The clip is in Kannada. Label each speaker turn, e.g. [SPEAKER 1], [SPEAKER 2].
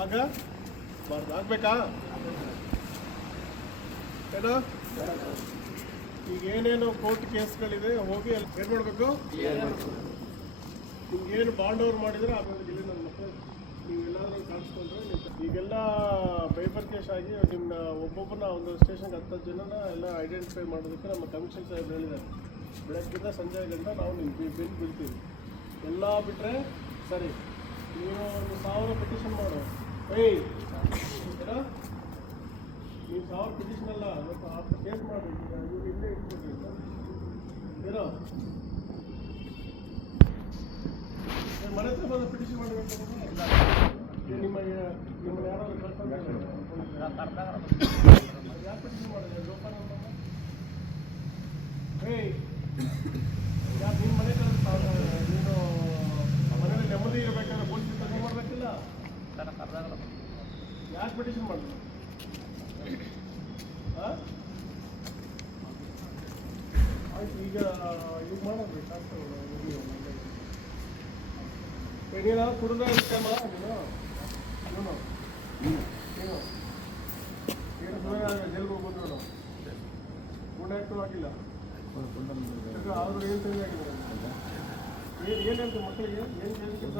[SPEAKER 1] ಆಗ ಬಾರ್ದು ಆಗ್ಬೇಕಾ? ಏನೋ? ಈಗ ಏನೇನು ಕೋರ್ಟ್ ಕೇಸ್ಗಳಿದೆ ಹೋಗಿ ಅಲ್ಲಿ ಏನು ಮಾಡಬೇಕು? ನಿಮ್ಗೇನು ಬಾಂಡ್ ಓವರ್ ಮಾಡಿದ್ರೆ ಆಮೇಲೆ ಇಲ್ಲಿ ನನ್ನ ಮಕ್ಕಳು ನೀವೆಲ್ಲಾದ್ರೂ ಕಾಣಿಸ್ಕೊಂಡ್ರೆ ಈಗೆಲ್ಲ ಪೇಪರ್ ಕೇಸ್ ಆಗಿ ನಿಮ್ಮನ್ನ ಒಬ್ಬೊಬ್ಬನ ಒಂದು ಸ್ಟೇಷನ್ಗೆ ಹತ್ತು ಜನನ ಎಲ್ಲ ಐಡೆಂಟಿಫೈ ಮಾಡೋದಕ್ಕೆ ನಮ್ಮ ಕಮಿಷನ್ ಸಾಹೇಬ್ ಹೇಳಿದ್ದಾರೆ. ಬೆಳಗ್ಗಿಂದ ಸಂಜೆ ಗಂಟ ನಾವು ನಿಮ್ಗೆ ಬಿಲ್ ಬಿಡ್ತೀವಿ ಎಲ್ಲ ಬಿಟ್ಟರೆ ಸರಿ ನೀವು ಒಂದು ಸಾವಿರ ಪಿಟಿಷನ್ ಮಾಡು? ನೀವು ಸಾವಿರ ಪಿಟಿಷನ್ ಅಲ್ಲ ಹತ್ತು ಕೇಸ್ ಮಾಡಿ ಇವ್ರು ಇಲ್ಲೇ ಇಟ್ಬಿಡ್ರಿ ಏನೋ ಮನೆ ಹತ್ರ ಬಂದು ಪಿಟಿಷನ್ ಮಾಡಬೇಕು ಏ, ನಿಮ್ಮ ನಿಮ್ಮ ಯಾರಾದ್ರು ಕರ್ಕೊಂಡು ಯಾರು ಪಿಟಿಷನ್ ಮಾಡಿದ್ರೆ ಲೋಕಲ್ ಏಯ್ ಯಾಕೆ ನಿಮ್ಮ ಮನೆ ಕಡೆ ನೀನು ಮನೇಲಿ ನೆಮ್ಮದಿ ಇರಬೇಕಾದ್ರೆ ಪೊಲೀಸ್ ತಗೊಂಡು ಮಾಡಬೇಕಿಲ್ಲ? ಯಾಕೆ ಪಿಟಿಷನ್ ಮಾಡಿದ್ರು ಹಾಂ ಆಯ್ತು ಈಗ ಇದು ಮಾಡೋದು ಶಾಸ್ತ್ರಗಳು ಕುಡಿದ ನೀನು? ಏನು? ಏನು? ಏನು ಸಮಯ ಜೈಲ್ಗೆ ಹೋಗ್ಬೋದು ನಾವು ಆಗಿಲ್ಲ ಆದರೂ ಏನು ಸರಿ ಏನು ಏನು ಮಕ್ಕಳಿಗೆ? ಏನು ಏನು